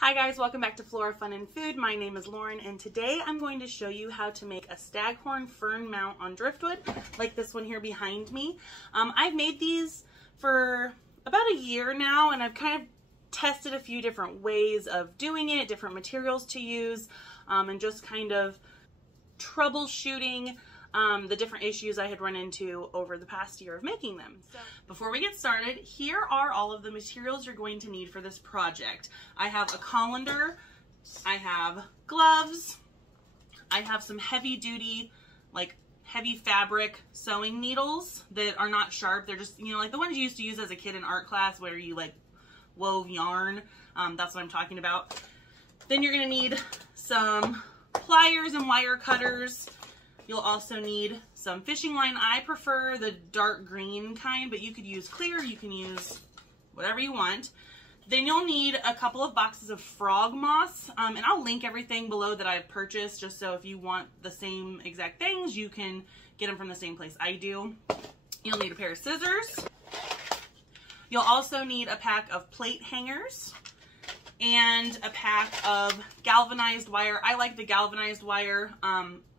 Hi guys, welcome back to Flora Fun and Food. My name is Lauren and today I'm going to show you how to make a Staghorn Fern mount on driftwood, like this one here behind me. I've made these for about a year now and I've kind of tested a few different ways of doing it, different materials to use, and just kind of troubleshooting the different issues I had run into over the past year of making them. So before we get started, here are all of the materials you're going to need for this project. I have a colander, I have gloves, I have some heavy duty, like heavy fabric sewing needles that are not sharp. They're just, you know, like the ones you used to use as a kid in art class where you like wove yarn. That's what I'm talking about. Then you're gonna need some pliers and wire cutters. You'll also need some fishing line. I prefer the dark green kind, but you could use clear, you can use whatever you want. Then you'll need a couple of boxes of frog moss, and I'll link everything below that I've purchased, just so if you want the same exact things, you can get them from the same place I do. You'll need a pair of scissors. You'll also need a pack of plate hangers and a pack of galvanized wire. I like the galvanized wire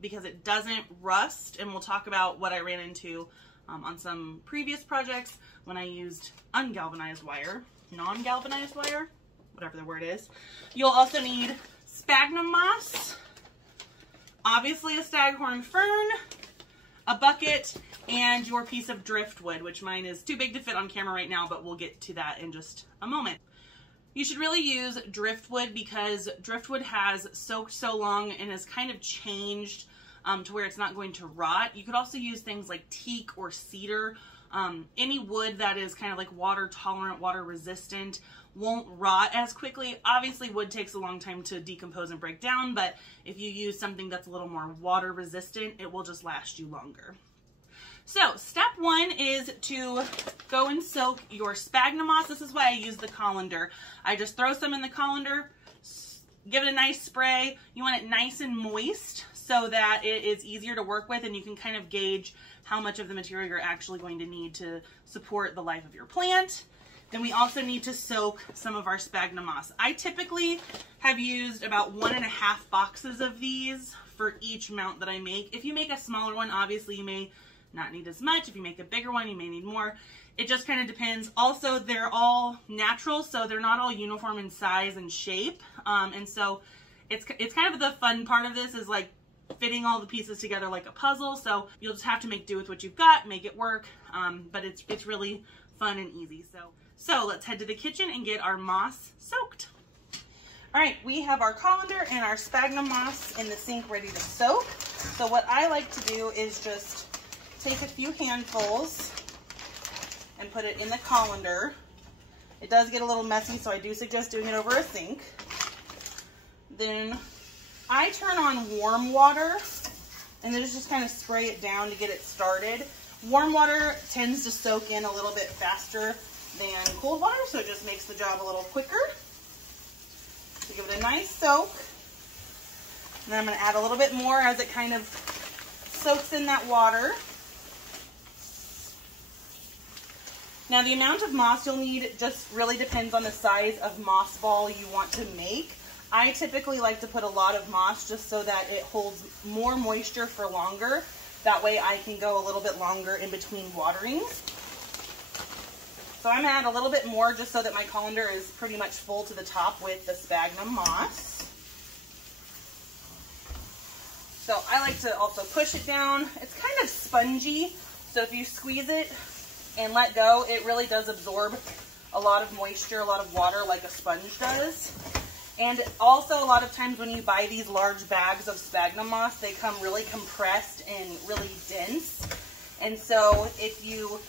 because it doesn't rust, and we'll talk about what I ran into on some previous projects when I used ungalvanized wire, non-galvanized wire, whatever the word is. You'll also need sphagnum moss, obviously a staghorn fern, a bucket, and your piece of driftwood, which mine is too big to fit on camera right now, but we'll get to that in just a moment. You should really use driftwood because driftwood has soaked so long and has kind of changed to where it's not going to rot. You could also use things like teak or cedar. Any wood that is kind of like water tolerant, water resistant won't rot as quickly. Obviously wood takes a long time to decompose and break down, but if you use something that's a little more water resistant, it will just last you longer. So step one is to go and soak your sphagnum moss. This is why I use the colander. I just throw some in the colander, give it a nice spray. You want it nice and moist so that it is easier to work with and you can kind of gauge how much of the material you're actually going to need to support the life of your plant. Then we also need to soak some of our sphagnum moss. I typically have used about 1.5 boxes of these for each mount that I make. If you make a smaller one, obviously you may not need as much. If you make a bigger one, you may need more. It just kind of depends. Also, they're all natural, so they're not all uniform in size and shape. And so it's kind of the fun part of this is like fitting all the pieces together like a puzzle. So you'll just have to make do with what you've got, make it work. But it's really fun and easy. So let's head to the kitchen and get our moss soaked. All right, we have our colander and our sphagnum moss in the sink ready to soak. So what I like to do is just take a few handfuls and put it in the colander. It does get a little messy, so I do suggest doing it over a sink. Then I turn on warm water and then just kind of spray it down to get it started. Warm water tends to soak in a little bit faster than cold water, so it just makes the job a little quicker. So give it a nice soak. And then I'm going to add a little bit more as it kind of soaks in that water. Now the amount of moss you'll need just really depends on the size of moss ball you want to make. I typically like to put a lot of moss just so that it holds more moisture for longer. That way I can go a little bit longer in between waterings. So I'm going to add a little bit more just so that my colander is pretty much full to the top with the sphagnum moss. So I like to also push it down. It's kind of spongy, so if you squeeze it and let go, it really does absorb a lot of moisture, a lot of water like a sponge does. And also a lot of times when you buy these large bags of sphagnum moss, they come really compressed and really dense. And so if you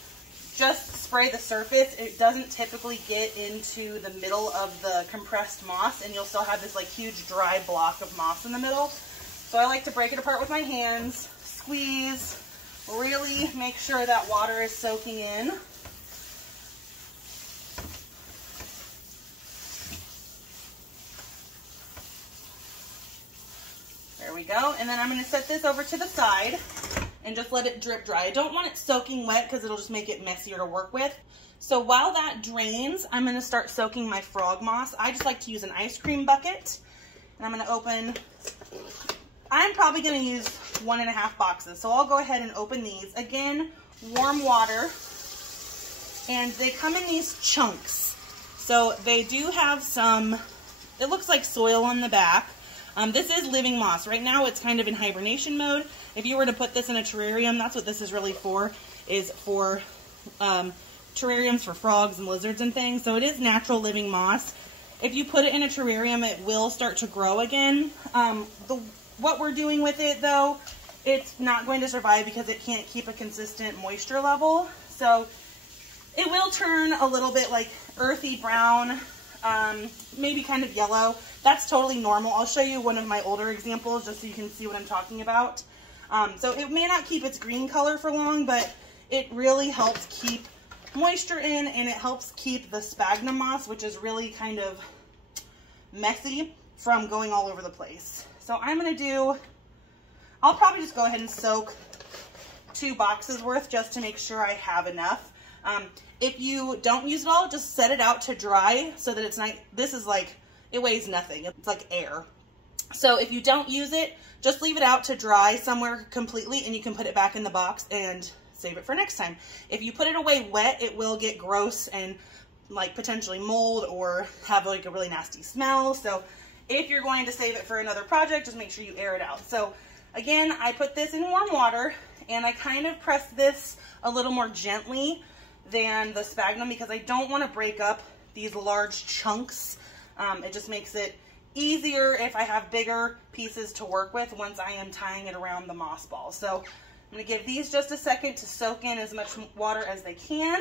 just spray the surface, it doesn't typically get into the middle of the compressed moss, and you'll still have this like huge dry block of moss in the middle. So I like to break it apart with my hands, squeeze, really make sure that water is soaking in. There we go. And then I'm going to set this over to the side and just let it drip dry. I don't want it soaking wet because it'll just make it messier to work with. So while that drains, I'm gonna start soaking my frog moss. I just like to use an ice cream bucket. And I'm gonna open, I'm probably gonna use 1.5 boxes. So I'll go ahead and open these. Again, warm water. And they come in these chunks. So they do have some, it looks like soil on the back. This is living moss. Right now it's kind of in hibernation mode. If you were to put this in a terrarium, that's what this is really for, is for terrariums for frogs and lizards and things. So it is natural living moss. If you put it in a terrarium, it will start to grow again. What we're doing with it though, it's not going to survive because it can't keep a consistent moisture level. So it will turn a little bit like earthy brown, maybe kind of yellow. That's totally normal. I'll show you one of my older examples just so you can see what I'm talking about. So it may not keep its green color for long, but it really helps keep moisture in, and it helps keep the sphagnum moss, which is really kind of messy, from going all over the place. So I'm going to do, I'll probably just go ahead and soak 2 boxes worth just to make sure I have enough. If you don't use it all, just set it out to dry so that it's not, this is like, it weighs nothing. It's like air. So if you don't use it, just leave it out to dry somewhere completely, and you can put it back in the box and save it for next time. If you put it away wet, it will get gross and like potentially mold or have like a really nasty smell. So if you're going to save it for another project, just make sure you air it out. So again, I put this in warm water, and I kind of press this a little more gently than the sphagnum because I don't want to break up these large chunks. It just makes it easier if I have bigger pieces to work with once I am tying it around the moss ball. So I'm going to give these just a second to soak in as much water as they can.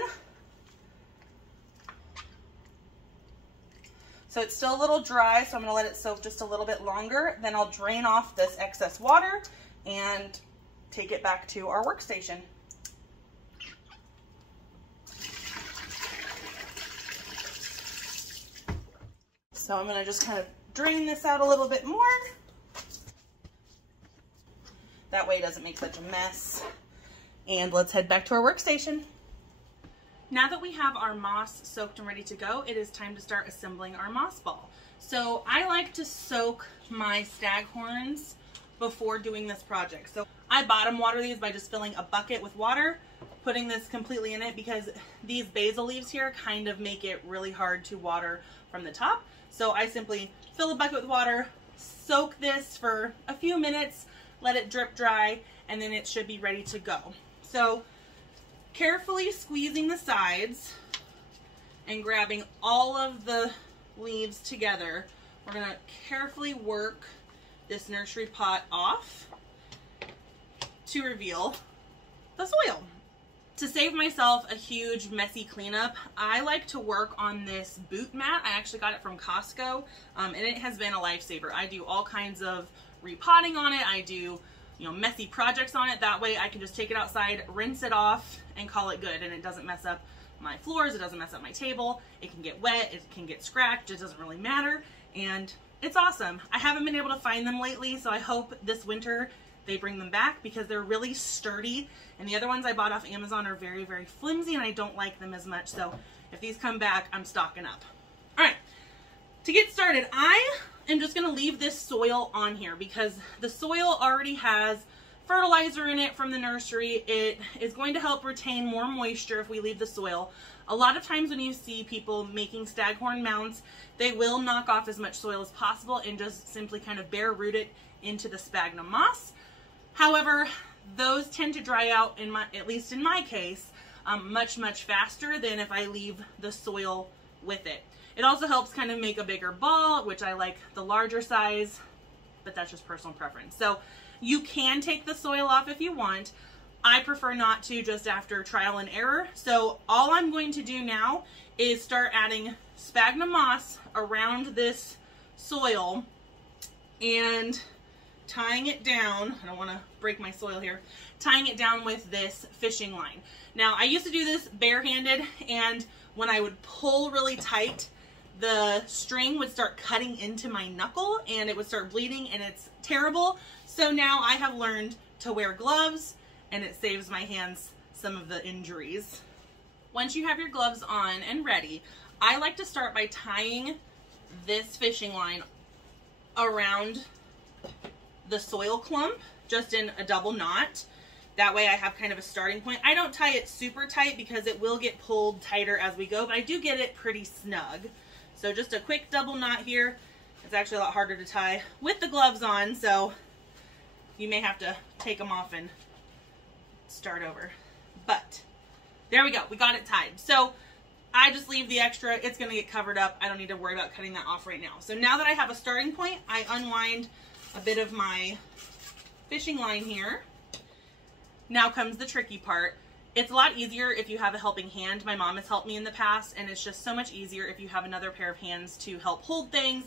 So it's still a little dry, so I'm going to let it soak just a little bit longer. Then I'll drain off this excess water and take it back to our workstation. So I'm going to just kind of drain this out a little bit more. That way it doesn't make such a mess. And let's head back to our workstation. Now that we have our moss soaked and ready to go, it is time to start assembling our moss ball. So I like to soak my staghorns before doing this project. So I bottom water these by just filling a bucket with water, putting this completely in it because these basil leaves here kind of make it really hard to water from the top. So I simply fill a bucket with water, soak this for a few minutes, let it drip dry, and then it should be ready to go. So carefully squeezing the sides and grabbing all of the leaves together, we're going to carefully work this nursery pot off to reveal the soil. To save myself a huge messy cleanup, I like to work on this boot mat. I actually got it from Costco, and it has been a lifesaver. I do all kinds of repotting on it. I do, messy projects on it. That way I can just take it outside, rinse it off, and call it good. And it doesn't mess up my floors. It doesn't mess up my table. It can get wet. It can get scratched. It doesn't really matter. And it's awesome. I haven't been able to find them lately, so I hope this winter they bring them back because they're really sturdy, and the other ones I bought off Amazon are very, very flimsy, and I don't like them as much. So if these come back, I'm stocking up. All right, to get started, I am just going to leave this soil on here because the soil already has fertilizer in it from the nursery. It is going to help retain more moisture if we leave the soil. A lot of times when you see people making staghorn mounds, they will knock off as much soil as possible and just simply kind of bare root it into the sphagnum moss. However, those tend to dry out, at least in my case, much, much faster than if I leave the soil with it. It also helps kind of make a bigger ball, which I like the larger size, but that's just personal preference. So you can take the soil off if you want. I prefer not to, just after trial and error. So all I'm going to do now is start adding sphagnum moss around this soil and tying it down. I don't want to break my soil here. Tying it down with this fishing line. Now, I used to do this barehanded, and when I would pull really tight, the string would start cutting into my knuckle and it would start bleeding, and it's terrible. So now I have learned to wear gloves, and it saves my hands some of the injuries. once you have your gloves on and ready, I like to start by tying this fishing line around the soil clump, just in a double knot. That way I have kind of a starting point. I don't tie it super tight because it will get pulled tighter as we go, but I do get it pretty snug. So just a quick double knot here. It's actually a lot harder to tie with the gloves on, so you may have to take them off and start over. But there we go, we got it tied. So I just leave the extra, it's gonna get covered up. I don't need to worry about cutting that off right now. So now that I have a starting point, I unwind a bit of my fishing line here. Now comes the tricky part. It's a lot easier if you have a helping hand. My mom has helped me in the past, and it's just so much easier if you have another pair of hands to help hold things,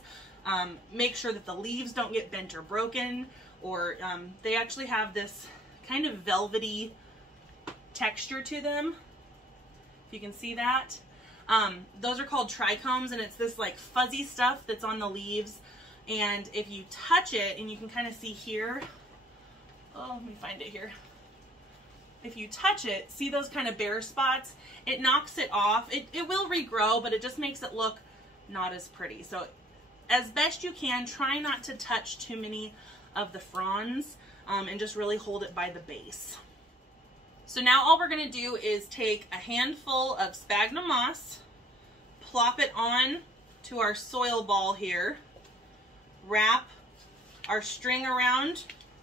make sure that the leaves don't get bent or broken, or they actually have this kind of velvety texture to them. If you can see that. Those are called trichomes, and it's this like fuzzy stuff that's on the leaves. And if you touch it, and you can kind of see here, oh, let me find it here. If you touch it, see those kind of bare spots? It knocks it off. It will regrow, but it just makes it look not as pretty. So as best you can, try not to touch too many of the fronds, and just really hold it by the base. So now all we're gonna do is take a handful of sphagnum moss, plop it on to our soil ball here, wrap our string around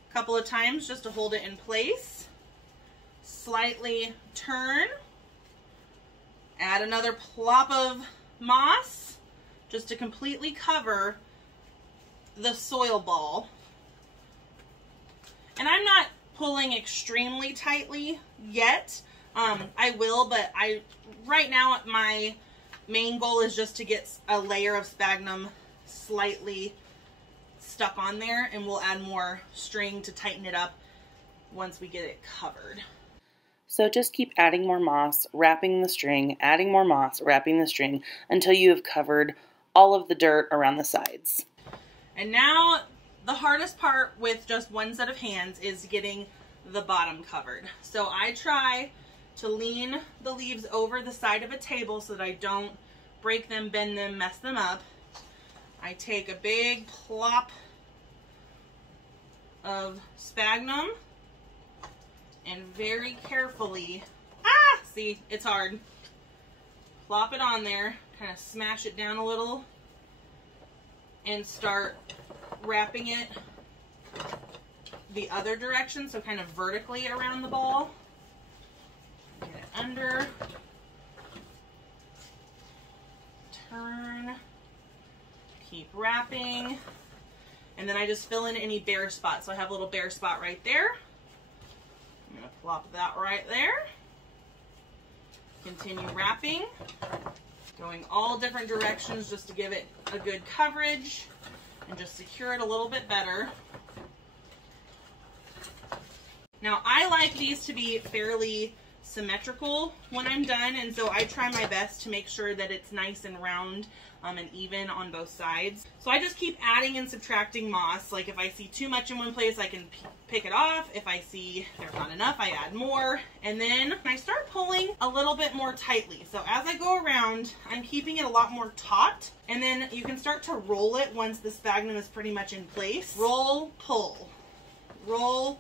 a couple of times just to hold it in place, slightly turn, add another plop of moss just to completely cover the soil ball. And I'm not pulling extremely tightly yet. I will, but right now my main goal is just to get a layer of sphagnum slightly stuck on there, and we'll add more string to tighten it up once we get it covered. So just keep adding more moss, wrapping the string, adding more moss, wrapping the string until you have covered all of the dirt around the sides. And now the hardest part with just one set of hands is getting the bottom covered. So I try to lean the leaves over the side of a table so that I don't break them, bend them, mess them up. I take a big plop of sphagnum and very carefully, see, it's hard, plop it on there, kind of smash it down a little, and start wrapping it the other direction, so kind of vertically around the ball. Get it under, turn, keep wrapping, and then I just fill in any bare spots. So I have a little bare spot right there. I'm going to plop that right there. Continue wrapping, going all different directions just to give it a good coverage and just secure it a little bit better. Now I like these to be fairly symmetrical when I'm done, and so I try my best to make sure that it's nice and round and even on both sides. So I just keep adding and subtracting moss. Like if I see too much in one place, I can pick it off. If I see there's not enough, I add more. And then I start pulling a little bit more tightly. So as I go around, I'm keeping it a lot more taut. And then you can start to roll it once the sphagnum is pretty much in place. Roll, pull, roll,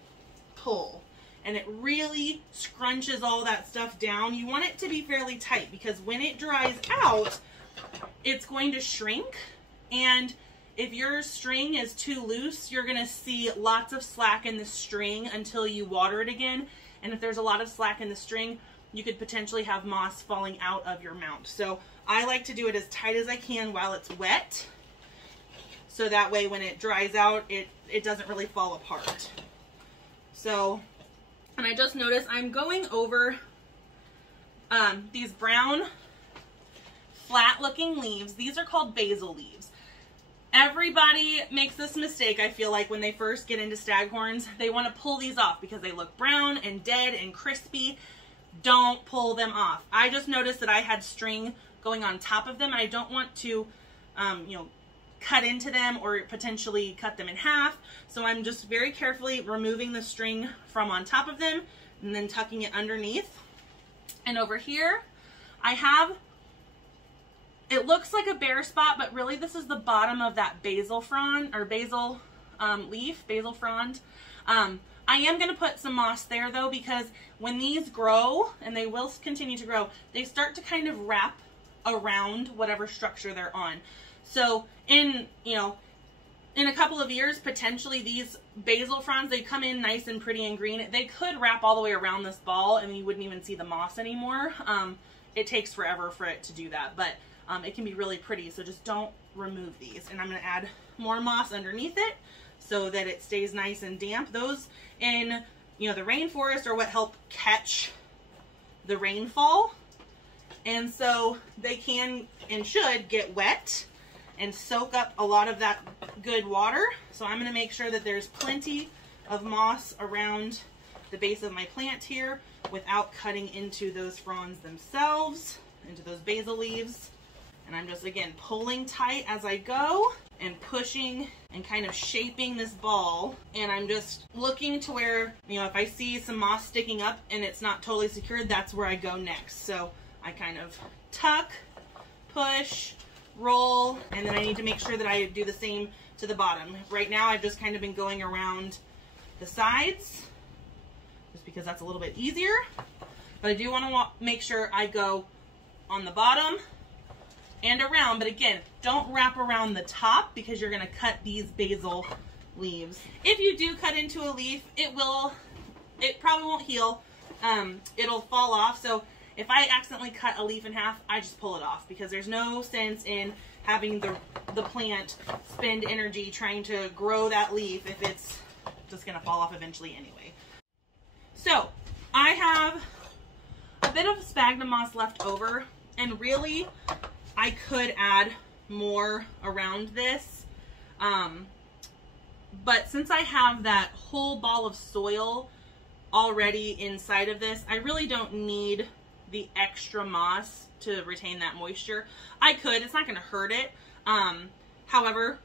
pull. And it really scrunches all that stuff down. You want it to be fairly tight because when it dries out, it's going to shrink. And if your string is too loose, you're gonna see lots of slack in the string until you water it again. And if there's a lot of slack in the string, you could potentially have moss falling out of your mount. So I like to do it as tight as I can while it's wet. So that way when it dries out, it doesn't really fall apart. So, and I just noticed I'm going over these brown flat looking leaves. These are called basil leaves. Everybody makes this mistake, I feel like, when they first get into staghorns. They want to pull these off because they look brown and dead and crispy. Don't pull them off. I just noticed that I had string going on top of them, and I don't want to, cut into them or potentially cut them in half. So I'm just very carefully removing the string from on top of them and then tucking it underneath. And over here, it looks like a bare spot, but really this is the bottom of that basil frond, or basil leaf, basil frond. I am going to put some moss there though, because when these grow, and they will continue to grow, they start to kind of wrap around whatever structure they're on. So in a couple of years, potentially these basil fronds, they come in nice and pretty and green. They could wrap all the way around this ball and you wouldn't even see the moss anymore. It takes forever for it to do that, but it can be really pretty. So just don't remove these. And I'm going to add more moss underneath it so that it stays nice and damp. Those in, the rainforest are what help catch the rainfall. And so they can and should get wet and soak up a lot of that good water. So I'm going to make sure that there's plenty of moss around the base of my plant here without cutting into those fronds themselves, into those basil leaves. And I'm just, again, pulling tight as I go and pushing and kind of shaping this ball. And I'm just looking to where, if I see some moss sticking up and it's not totally secured, that's where I go next. So I kind of tuck, push, roll, and then I need to make sure that I do the same to the bottom. Right now I've just kind of been going around the sides just because that's a little bit easier, but I do want to make sure I go on the bottom and around. But again, don't wrap around the top because you're going to cut these basil leaves. If you do cut into a leaf, it probably won't heal. It'll fall off. So if I accidentally cut a leaf in half, I just pull it off, because there's no sense in having the plant spend energy trying to grow that leaf if it's just going to fall off eventually anyway. So I have a bit of sphagnum moss left over, and really I could add more around this. But since I have that whole ball of soil already inside of this, I really don't need the extra moss to retain that moisture. I could, it's not going to hurt it. However,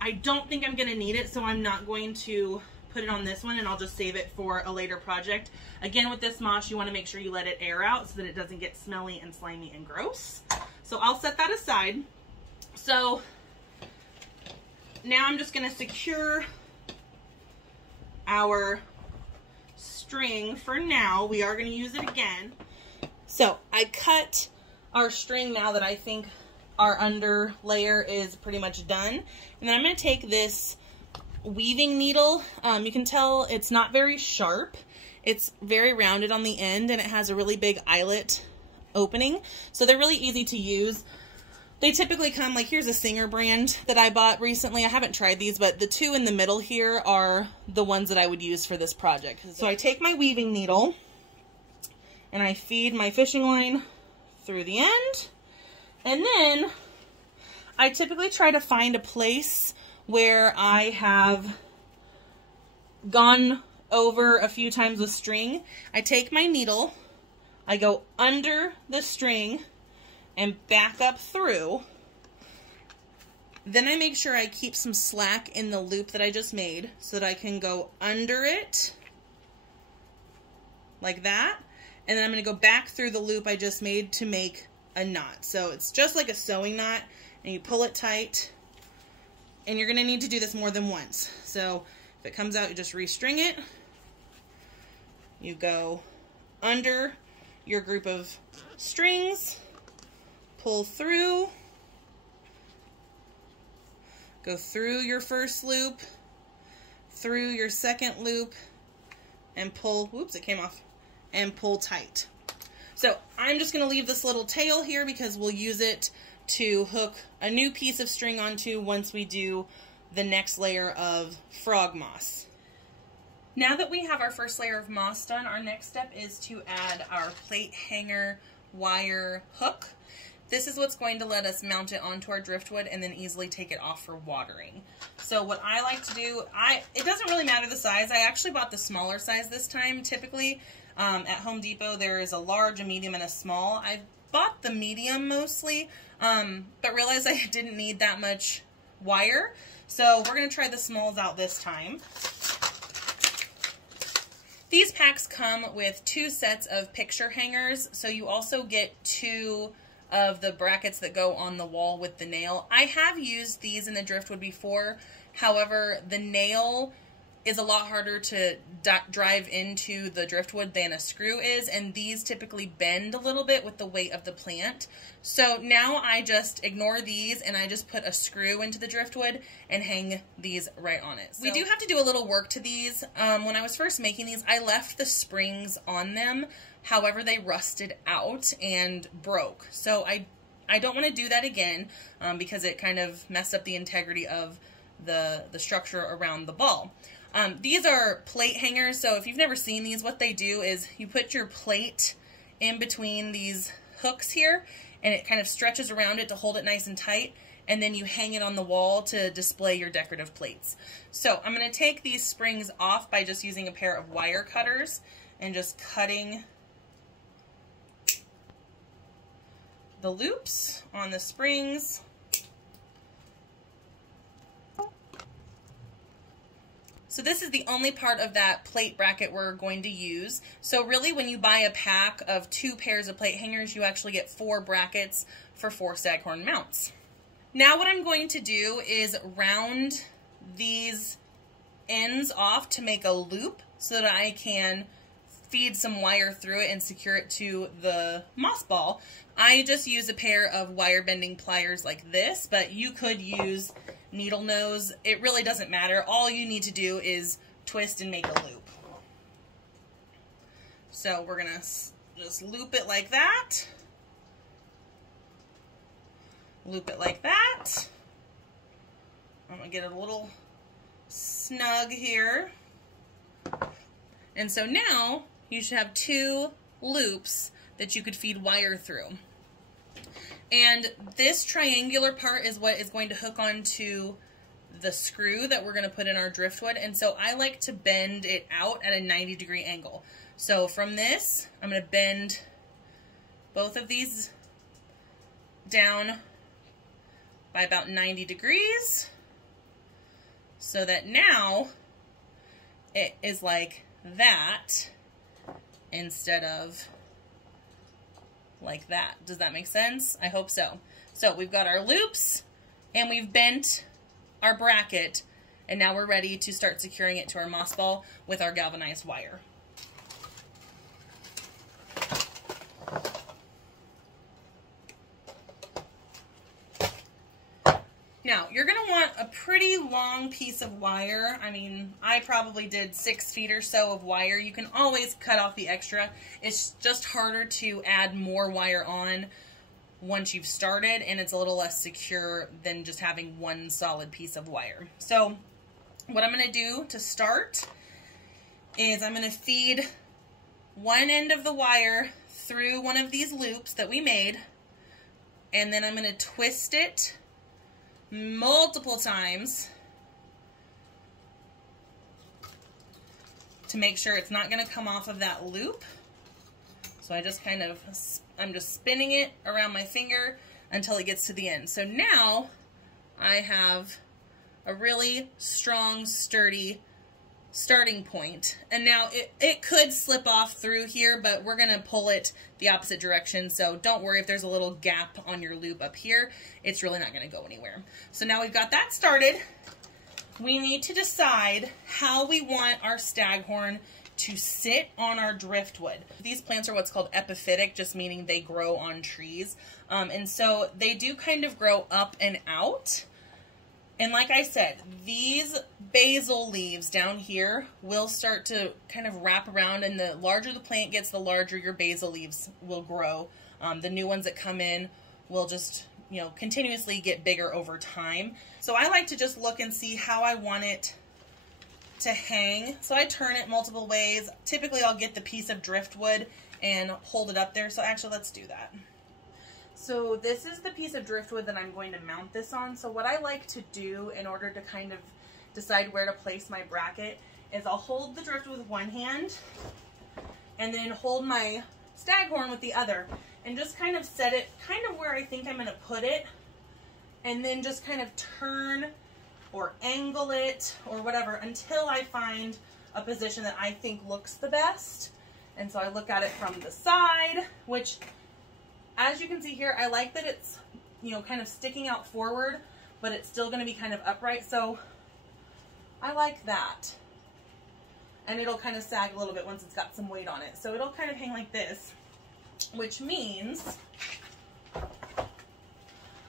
I don't think I'm going to need it, so I'm not going to put it on this one, and I'll just save it for a later project. Again, with this moss, you want to make sure you let it air out so that it doesn't get smelly and slimy and gross. So I'll set that aside. So now I'm just going to secure our string for now. We are going to use it again. So I cut our string now that I think our under layer is pretty much done. And then I'm going to take this weaving needle. You can tell it's not very sharp. It's very rounded on the end, and it has a really big eyelet opening. So they're really easy to use. They typically come, like, here's a Singer brand that I bought recently. I haven't tried these, but the two in the middle here are the ones that I would use for this project. So I take my weaving needle and I feed my fishing line through the end. And then I typically try to find a place where I have gone over a few times with string. I take my needle, I go under the string and back up through. Then I make sure I keep some slack in the loop that I just made so that I can go under it like that. And then I'm going to go back through the loop I just made to make a knot. So it's just like a sewing knot, and you pull it tight. And you're going to need to do this more than once. So if it comes out, you just restring it. You go under your group of strings, pull through, go through your first loop, through your second loop, and pull, whoops, it came off, and pull tight. So I'm just going to leave this little tail here because we'll use it to hook a new piece of string onto once we do the next layer of frog moss. Now that we have our first layer of moss done, our next step is to add our plate hanger wire hook. This is what's going to let us mount it onto our driftwood and then easily take it off for watering. So what I like to do, it doesn't really matter the size. I actually bought the smaller size this time. Typically at Home Depot there is a large, a medium, and a small. I bought the medium mostly, but realized I didn't need that much wire. So we're going to try the smalls out this time. These packs come with 2 sets of picture hangers, so you also get 2 of the brackets that go on the wall with the nail. I have used these in the driftwood before, however, the nail is a lot harder to drive into the driftwood than a screw is, and these typically bend a little bit with the weight of the plant. So now I just ignore these and I just put a screw into the driftwood and hang these right on it. So we do have to do a little work to these. When I was first making these, I left the springs on them. However, they rusted out and broke. So I don't want to do that again because it kind of messed up the integrity of the structure around the ball. These are plate hangers, so if you've never seen these, what they do is you put your plate in between these hooks here, and it kind of stretches around it to hold it nice and tight, and then you hang it on the wall to display your decorative plates. So I'm going to take these springs off by just using a pair of wire cutters and just cutting the loops on the springs. So this is the only part of that plate bracket we're going to use. So really when you buy a pack of 2 pairs of plate hangers, you actually get 4 brackets for 4 Staghorn mounts. Now what I'm going to do is round these ends off to make a loop so that I can feed some wire through it and secure it to the moss ball. I just use a pair of wire bending pliers like this, but you could use needle nose. It really doesn't matter. All you need to do is twist and make a loop. So we're gonna just loop it like that. Loop it like that. I'm gonna get it a little snug here. And so now you should have 2 loops that you could feed wire through. And this triangular part is what is going to hook onto the screw that we're going to put in our driftwood. And so I like to bend it out at a 90-degree angle. So from this, I'm going to bend both of these down by about 90 degrees so that now it is like that instead of like that. Does that make sense? I hope so. So we've got our loops and we've bent our bracket, and now we're ready to start securing it to our moss ball with our galvanized wire. Now, you're going to want a pretty long piece of wire. I mean, I probably did 6 feet or so of wire. You can always cut off the extra. It's just harder to add more wire on once you've started, and it's a little less secure than just having one solid piece of wire. So, what I'm going to do to start is I'm going to feed one end of the wire through one of these loops that we made, and then I'm going to twist it multiple times to make sure it's not going to come off of that loop. So I just I'm just spinning it around my finger until it gets to the end. So now I have a really strong, sturdy starting point. And now it could slip off through here, but we're going to pull it the opposite direction. So don't worry if there's a little gap on your loop up here. It's really not going to go anywhere. So now we've got that started. We need to decide how we want our staghorn to sit on our driftwood. These plants are what's called epiphytic, just meaning they grow on trees. And so they do kind of grow up and out. And like I said, these basil leaves down here will start to kind of wrap around, and the larger the plant gets, the larger your basil leaves will grow. The new ones that come in will just, you know, continuously get bigger over time. So I like to just look and see how I want it to hang. So I turn it multiple ways. Typically I'll get the piece of driftwood and hold it up there. So actually let's do that. So this is the piece of driftwood that I'm going to mount this on. So what I like to do in order to kind of decide where to place my bracket is I'll hold the driftwood with one hand and then hold my staghorn with the other and just kind of set it kind of where I think I'm going to put it, and then just kind of turn or angle it or whatever until I find a position that I think looks the best. And so I look at it from the side, which, as you can see here, I like that it's, you know, kind of sticking out forward, but it's still going to be kind of upright. So I like that. And it'll kind of sag a little bit once it's got some weight on it. So it'll kind of hang like this, which means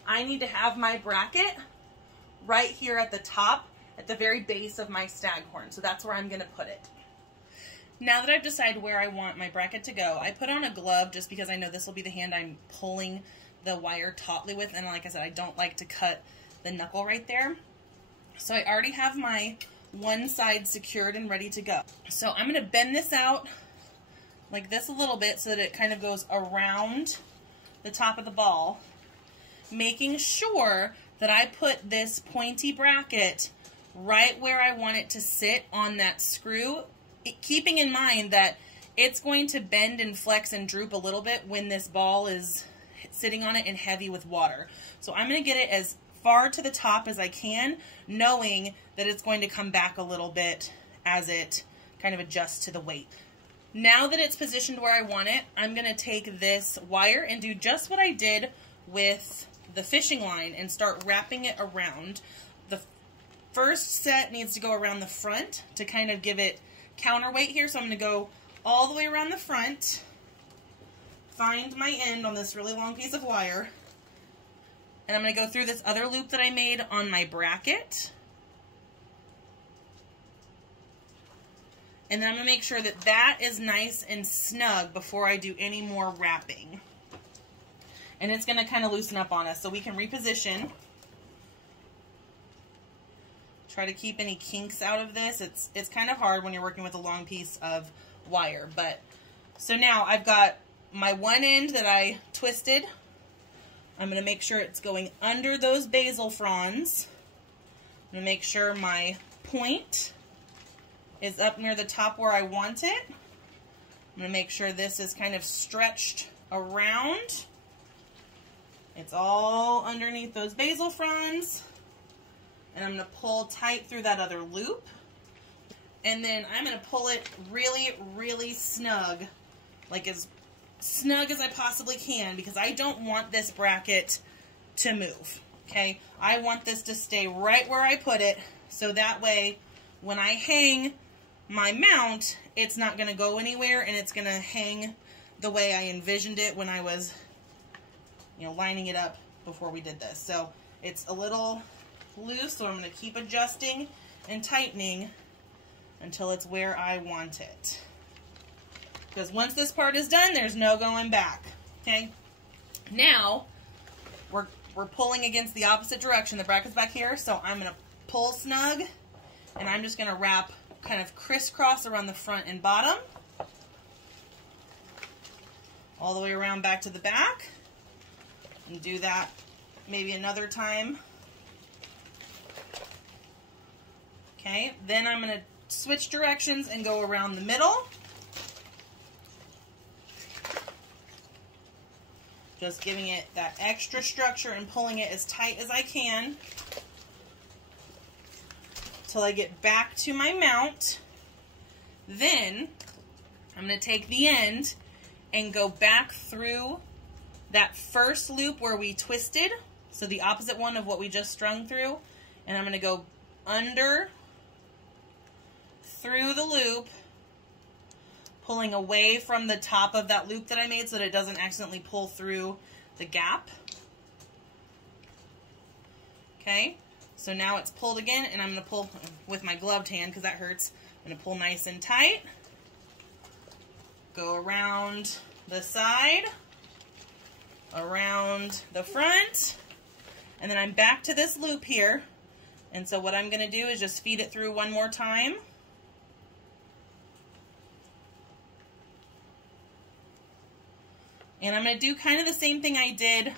I need to have my bracket right here at the top, at the very base of my staghorn. So that's where I'm going to put it. Now that I've decided where I want my bracket to go, I put on a glove just because I know this will be the hand I'm pulling the wire tautly with. And like I said, I don't like to cut the knuckle right there. So I already have my one side secured and ready to go. So I'm going to bend this out like this a little bit so that it kind of goes around the top of the ball, making sure that I put this pointy bracket right where I want it to sit on that screw, keeping in mind that it's going to bend and flex and droop a little bit when this ball is sitting on it and heavy with water. So I'm going to get it as far to the top as I can, knowing that it's going to come back a little bit as it kind of adjusts to the weight. Now that it's positioned where I want it, I'm going to take this wire and do just what I did with the fishing line and start wrapping it around. The first set needs to go around the front to kind of give it counterweight here. So I'm going to go all the way around the front, find my end on this really long piece of wire, and I'm going to go through this other loop that I made on my bracket. And then I'm going to make sure that that is nice and snug before I do any more wrapping. And it's going to kind of loosen up on us so we can reposition. Try to keep any kinks out of this. It's kind of hard when you're working with a long piece of wire. But so now I've got my one end that I twisted. I'm going to make sure it's going under those basil fronds. I'm going to make sure my point is up near the top where I want it. I'm going to make sure this is kind of stretched around. It's all underneath those basil fronds. And I'm going to pull tight through that other loop. And then I'm going to pull it really, really snug, like as snug as I possibly can, because I don't want this bracket to move, okay? I want this to stay right where I put it, so that way when I hang my mount, it's not going to go anywhere, and it's going to hang the way I envisioned it when I was, you know, lining it up before we did this. So it's a little loose, so I'm going to keep adjusting and tightening until it's where I want it. Because once this part is done, there's no going back. Okay? Now, we're pulling against the opposite direction. The bracket's back here, so I'm going to pull snug, and I'm just going to wrap kind of crisscross around the front and bottom. All the way around back to the back. And do that maybe another time. Okay, then I'm going to switch directions and go around the middle. Just giving it that extra structure and pulling it as tight as I can till I get back to my mount. Then I'm going to take the end and go back through that first loop where we twisted, so the opposite one of what we just strung through, and I'm going to go under, through the loop, pulling away from the top of that loop that I made so that it doesn't accidentally pull through the gap. Okay, so now it's pulled again, and I'm going to pull with my gloved hand because that hurts. I'm going to pull nice and tight, go around the side, around the front, and then I'm back to this loop here. And so what I'm going to do is just feed it through one more time. And I'm going to do kind of the same thing I did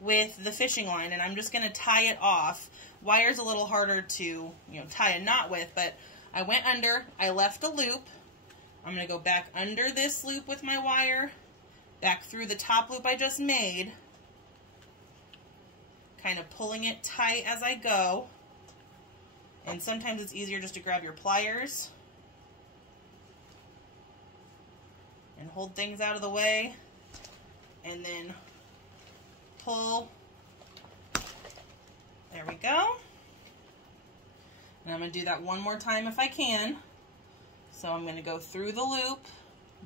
with the fishing line, and I'm just going to tie it off. Wire's a little harder to, tie a knot with, but I went under, I left a loop. I'm going to go back under this loop with my wire, back through the top loop I just made, kind of pulling it tight as I go. And sometimes it's easier just to grab your pliers and hold things out of the way, and then pull. There we go. And I'm going to do that one more time if I can. So I'm going to go through the loop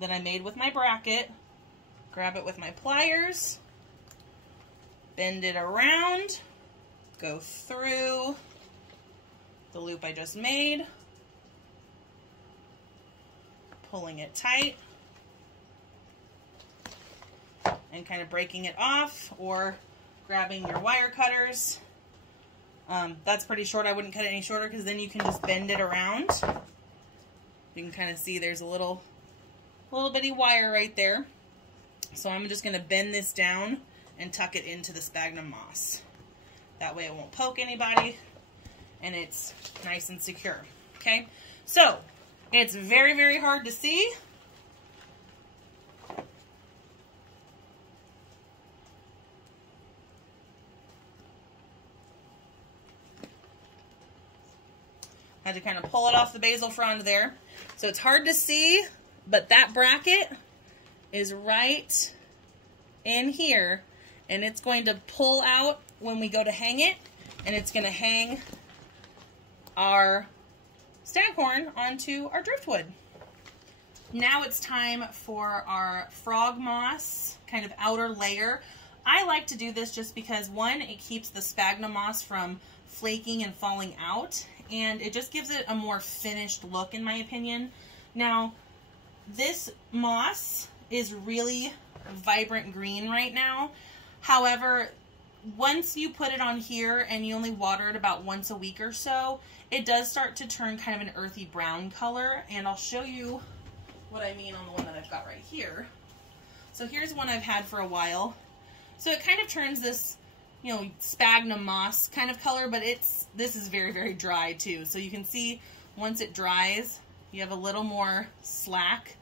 that I made with my bracket, grab it with my pliers, bend it around, go through the loop I just made, pulling it tight, and kind of breaking it off, or grabbing your wire cutters. That's pretty short. I wouldn't cut it any shorter because then you can just bend it around. You can kind of see there's a little bitty wire right there. So I'm just going to bend this down and tuck it into the sphagnum moss. That way it won't poke anybody and it's nice and secure. Okay, so it's very, very hard to see. I had to kind of pull it off the basil frond there. So it's hard to see, but that bracket is right in here, and it's going to pull out when we go to hang it, and it's going to hang our staghorn onto our driftwood. Now it's time for our frog moss kind of outer layer. I like to do this just because, one, it keeps the sphagnum moss from flaking and falling out, and it just gives it a more finished look, in my opinion. Now, this moss is really vibrant green right now. However, once you put it on here and you only water it about once a week or so, it does start to turn kind of an earthy brown color, and I'll show you what I mean on the one that I've got right here. So here's one I've had for a while. So it kind of turns this, you know, sphagnum moss kind of color, but this is very, very dry too. So you can see once it dries, you have a little more slack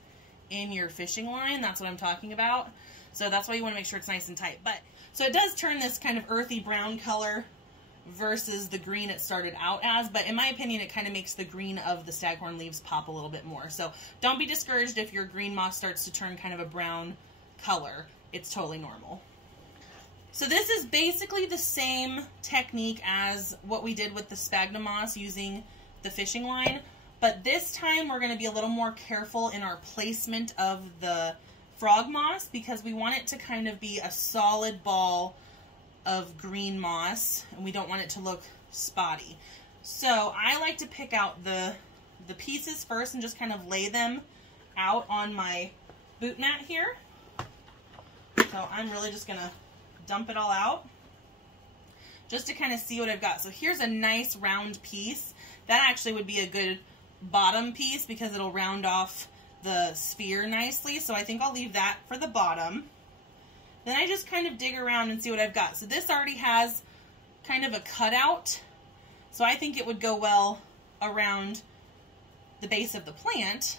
in your fishing line. That's what I'm talking about. So that's why you want to make sure it's nice and tight. But so it does turn this kind of earthy brown color versus the green it started out as. But in my opinion, it kind of makes the green of the staghorn leaves pop a little bit more. So don't be discouraged if your green moss starts to turn kind of a brown color. It's totally normal. So this is basically the same technique as what we did with the sphagnum moss using the fishing line, but this time we're going to be a little more careful in our placement of the frog moss because we want it to kind of be a solid ball of green moss, and we don't want it to look spotty. So I like to pick out the pieces first and just kind of lay them out on my boot mat here. So I'm really just going to dump it all out just to kind of see what I've got. So here's a nice round piece. That actually would be a good bottom piece because it'll round off the sphere nicely. So I think I'll leave that for the bottom. Then I just kind of dig around and see what I've got. So this already has kind of a cutout. So I think it would go well around the base of the plant.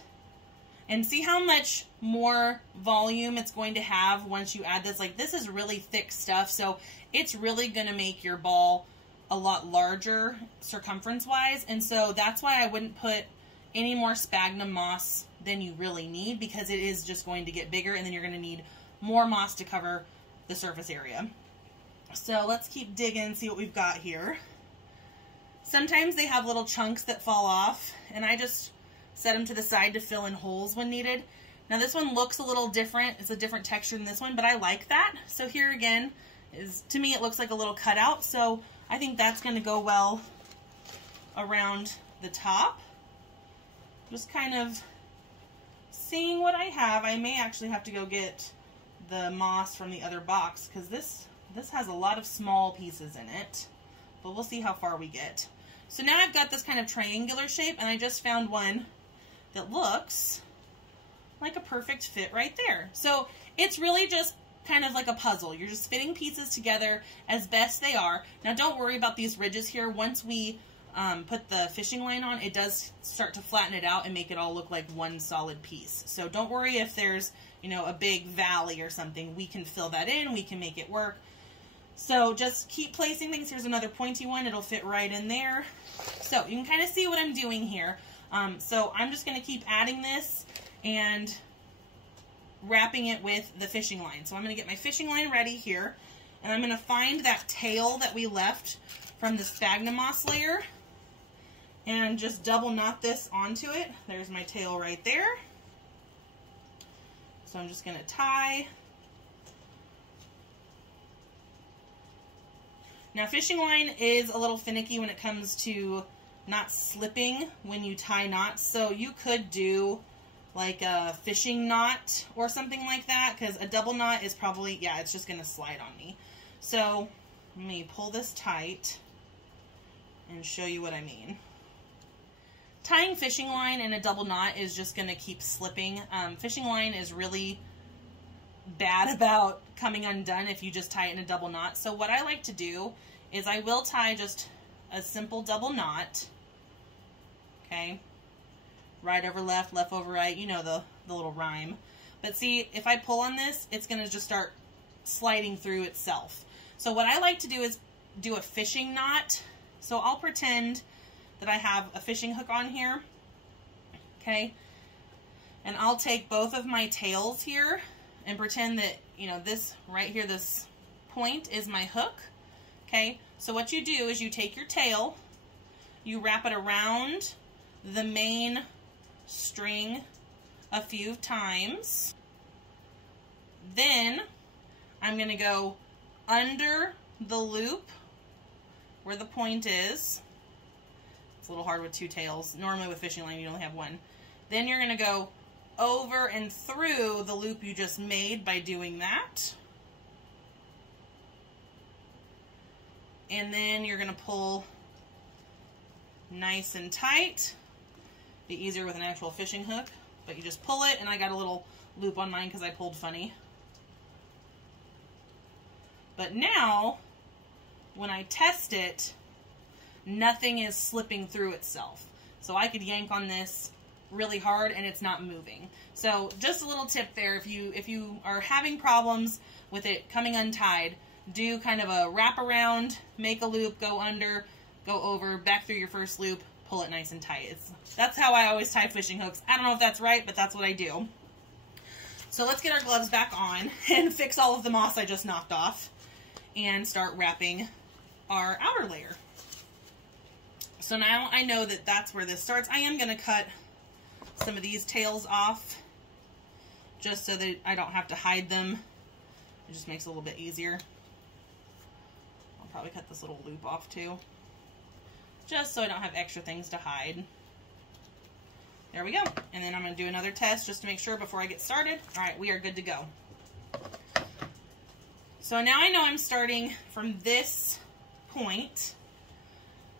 And see how much more volume it's going to have once you add this. Like, this is really thick stuff, so it's really going to make your ball a lot larger circumference-wise. And so that's why I wouldn't put any more sphagnum moss than you really need, because it is just going to get bigger, and then you're going to need more moss to cover the surface area. So let's keep digging and see what we've got here. Sometimes they have little chunks that fall off, and I just set them to the side to fill in holes when needed. Now this one looks a little different. It's a different texture than this one, but I like that. So here again, to me it looks like a little cutout. So I think that's going to go well around the top. Just kind of seeing what I have. I may actually have to go get the moss from the other box because this has a lot of small pieces in it. But we'll see how far we get. So now I've got this kind of triangular shape, and I just found one that looks like a perfect fit right there. So it's really just kind of like a puzzle. You're just fitting pieces together as best they are. Now don't worry about these ridges here. Once we put the fishing line on, it does start to flatten it out and make it all look like one solid piece. So don't worry if there's, you know, a big valley or something. We can fill that in. We can make it work. So just keep placing things. Here's another pointy one. It'll fit right in there. So you can kind of see what I'm doing here. So I'm just going to keep adding this and wrapping it with the fishing line. So I'm going to get my fishing line ready here, and I'm going to find that tail that we left from the sphagnum moss layer and just double knot this onto it. There's my tail right there. So I'm just going to tie. Now fishing line is a little finicky when it comes to not slipping when you tie knots, so you could do like a fishing knot or something like that, because a double knot is probably, yeah, it's just going to slide on me. So let me pull this tight and show you what I mean. Tying fishing line in a double knot is just going to keep slipping. Fishing line is really bad about coming undone if you just tie it in a double knot. So what I like to do is I will tie just a simple double knot. Okay. Right over left, left over right, you know the little rhyme. But see, if I pull on this, it's going to just start sliding through itself. So what I like to do is do a fishing knot. So I'll pretend that I have a fishing hook on here. Okay. And I'll take both of my tails here and pretend that, you know, this right here, this point is my hook. Okay. So what you do is you take your tail, you wrap it around the main string a few times. Then I'm going to go under the loop where the point is. It's a little hard with two tails. Normally with fishing line you only have one. Then you're going to go over and through the loop you just made by doing that. And then you're going to pull nice and tight. Be easier with an actual fishing hook, but you just pull it, and I got a little loop on mine because I pulled funny. But now, when I test it, nothing is slipping through itself. So I could yank on this really hard and it's not moving. So just a little tip there, if you are having problems with it coming untied, do kind of a wrap around, make a loop, go under, go over, back through your first loop, pull it nice and tight. That's how I always tie fishing hooks. I don't know if that's right, but that's what I do. So let's get our gloves back on and fix all of the moss I just knocked off and start wrapping our outer layer. So now I know that that's where this starts. I am going to cut some of these tails off just so that I don't have to hide them. It just makes it a little bit easier. I'll probably cut this little loop off too, just so I don't have extra things to hide. There we go. And then I'm going to do another test just to make sure before I get started. All right, we are good to go. So now I know I'm starting from this point.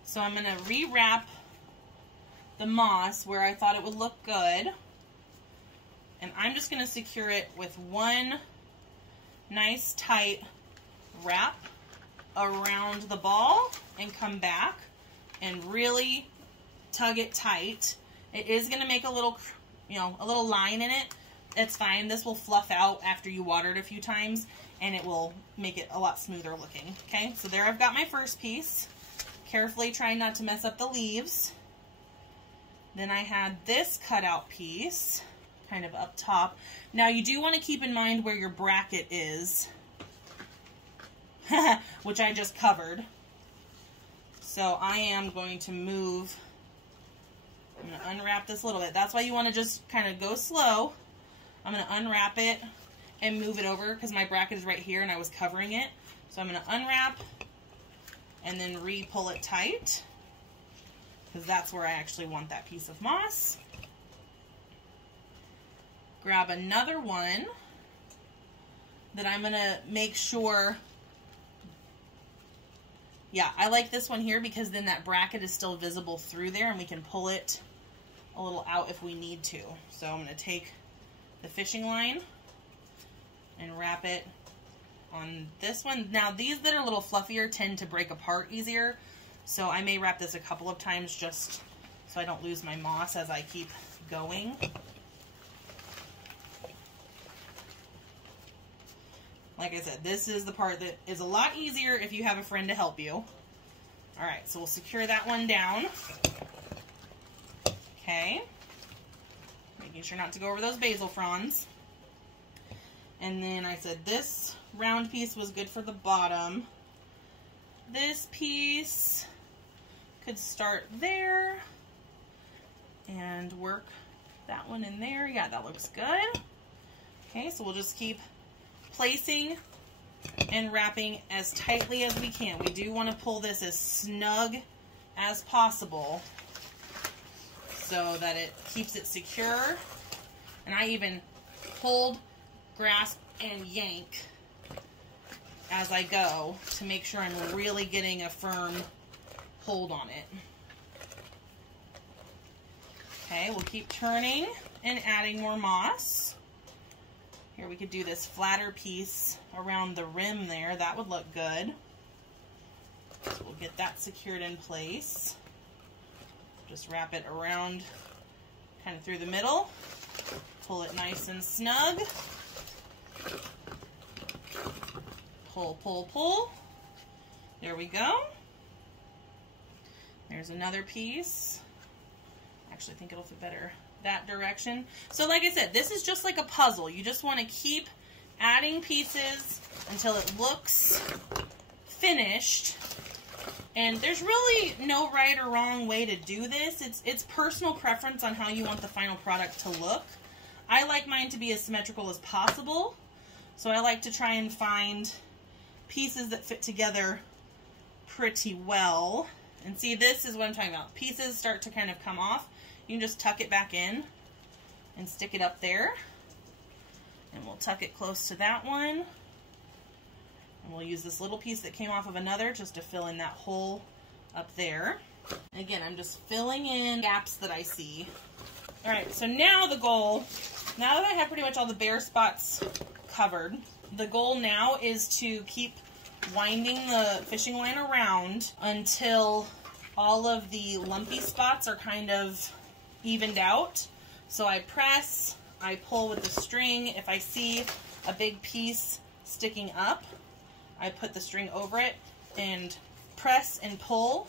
So I'm going to rewrap the moss where I thought it would look good. And I'm just going to secure it with one nice tight wrap around the ball and come back and really tug it tight. It is going to make a little, a little line in it. It's fine. This will fluff out after you water it a few times, and it will make it a lot smoother looking. Okay, so there I've got my first piece. Carefully trying not to mess up the leaves. Then I had this cutout piece kind of up top. Now you do want to keep in mind where your bracket is, which I just covered. So I am going to move, I'm going to unwrap this a little bit. That's why you want to just kind of go slow. I'm going to unwrap it and move it over because my bracket is right here and I was covering it. So I'm going to unwrap and then re-pull it tight because that's where I actually want that piece of moss. Grab another one that I'm going to make sure, yeah, I like this one here because then that bracket is still visible through there and we can pull it a little out if we need to. So I'm going to take the fishing line and wrap it on this one. Now these that are a little fluffier tend to break apart easier, so I may wrap this a couple of times just so I don't lose my moss as I keep going. Like I said, this is the part that is a lot easier if you have a friend to help you. Alright, so we'll secure that one down. Okay. Making sure not to go over those basil fronds. And then I said this round piece was good for the bottom. This piece could start there and work that one in there. Yeah, that looks good. Okay, so we'll just keep placing and wrapping as tightly as we can. We do want to pull this as snug as possible so that it keeps it secure. And I even hold, grasp, and yank as I go to make sure I'm really getting a firm hold on it. Okay, we'll keep turning and adding more moss. Here we could do this flatter piece around the rim there. That would look good. So we'll get that secured in place. Just wrap it around kind of through the middle. Pull it nice and snug. Pull, pull, pull. There we go. There's another piece. Actually, I think it'll fit better that direction. So like I said, this is just like a puzzle. You just want to keep adding pieces until it looks finished. And there's really no right or wrong way to do this. It's personal preference on how you want the final product to look. I like mine to be as symmetrical as possible. So I like to try and find pieces that fit together pretty well. And see, this is what I'm talking about. Pieces start to kind of come off. You can just tuck it back in and stick it up there. And we'll tuck it close to that one. And we'll use this little piece that came off of another just to fill in that hole up there. And again, I'm just filling in gaps that I see. All right, so now the goal, now that I have pretty much all the bare spots covered, the goal now is to keep winding the fishing line around until all of the lumpy spots are kind of evened out. So I press, I pull with the string. If I see a big piece sticking up, I put the string over it and press and pull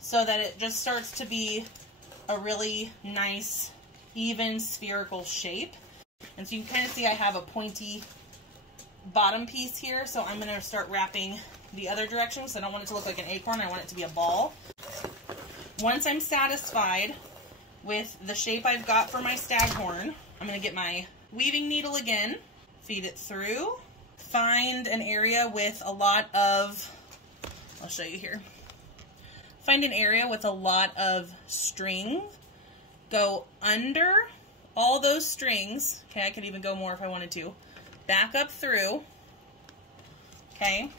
so that it just starts to be a really nice, even spherical shape. And so you can kind of see I have a pointy bottom piece here, so I'm going to start wrapping the other direction because I don't want it to look like an acorn. I want it to be a ball. Once I'm satisfied with the shape I've got for my staghorn, I'm going to get my weaving needle again, feed it through, find an area with a lot of, I'll show you here, find an area with a lot of string, go under all those strings. Okay, I could even go more if I wanted to. Back up through, okay,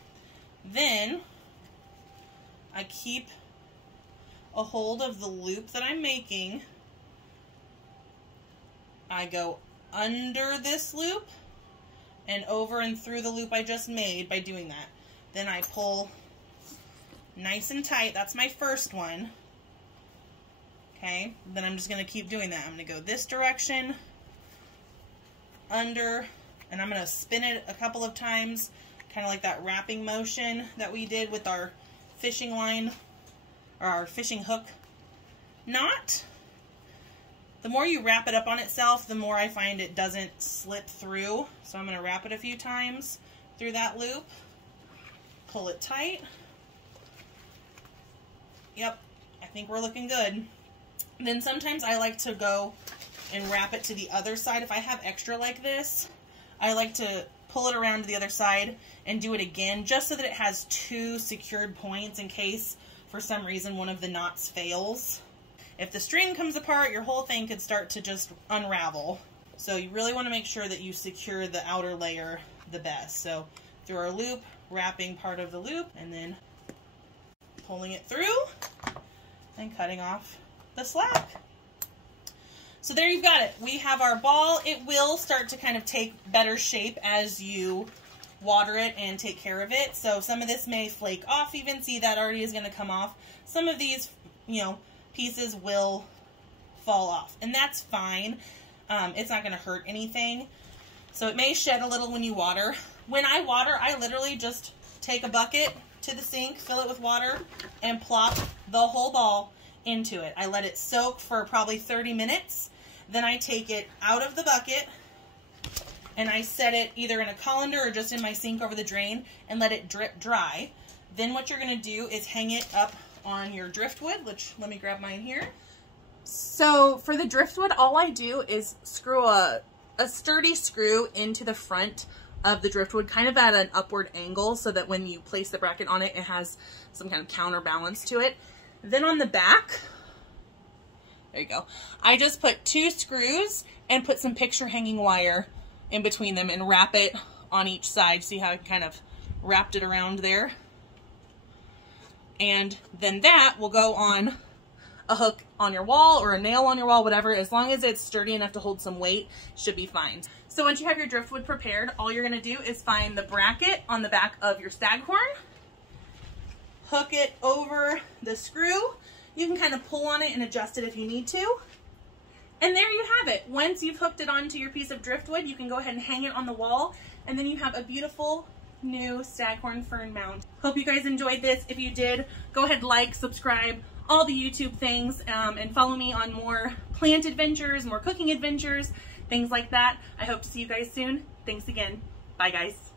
then I keep a hold of the loop that I'm making. I go under this loop and over and through the loop I just made by doing that. Then I pull nice and tight. That's my first one. Okay, then I'm just going to keep doing that. I'm going to go this direction, under, and I'm going to spin it a couple of times, kind of like that wrapping motion that we did with our fishing line, or our fishing hook knot. The more you wrap it up on itself, the more I find it doesn't slip through. So I'm going to wrap it a few times through that loop, pull it tight. Yep, I think we're looking good. Then sometimes I like to go and wrap it to the other side. If I have extra like this, I like to pull it around to the other side and do it again, just so that it has two secured points in case for some reason one of the knots fails. If the string comes apart, your whole thing could start to just unravel. So you really want to make sure that you secure the outer layer the best. So through our loop, wrapping part of the loop, and then pulling it through and cutting off the slack. So there you've got it. We have our ball. It will start to kind of take better shape as you water it and take care of it. So some of this may flake off even. See, that already is going to come off. Some of these, pieces will fall off, and that's fine. It's not going to hurt anything. So it may shed a little when you water. When I water, I literally just take a bucket to the sink, fill it with water, and plop the whole ball into it. I let it soak for probably 30 minutes. Then I take it out of the bucket and I set it either in a colander or just in my sink over the drain and let it drip dry. Then what you're gonna do is hang it up on your driftwood, which, let me grab mine here. So for the driftwood, all I do is screw a sturdy screw into the front of the driftwood, kind of at an upward angle, so that when you place the bracket on it, it has some kind of counterbalance to it. Then on the back, there you go, I just put 2 screws and put some picture hanging wire in between them and wrap it on each side. See how I kind of wrapped it around there? And then that will go on a hook on your wall or a nail on your wall, whatever. As long as it's sturdy enough to hold some weight, should be fine. So once you have your driftwood prepared, all you're gonna do is find the bracket on the back of your staghorn, hook it over the screw. You can kind of pull on it and adjust it if you need to. And there you have it. Once you've hooked it onto your piece of driftwood, you can go ahead and hang it on the wall, and then you have a beautiful new Staghorn Fern mount. Hope you guys enjoyed this. If you did, go ahead, like, subscribe, all the YouTube things, and follow me on more plant adventures, more cooking adventures, things like that. I hope to see you guys soon. Thanks again. Bye, guys.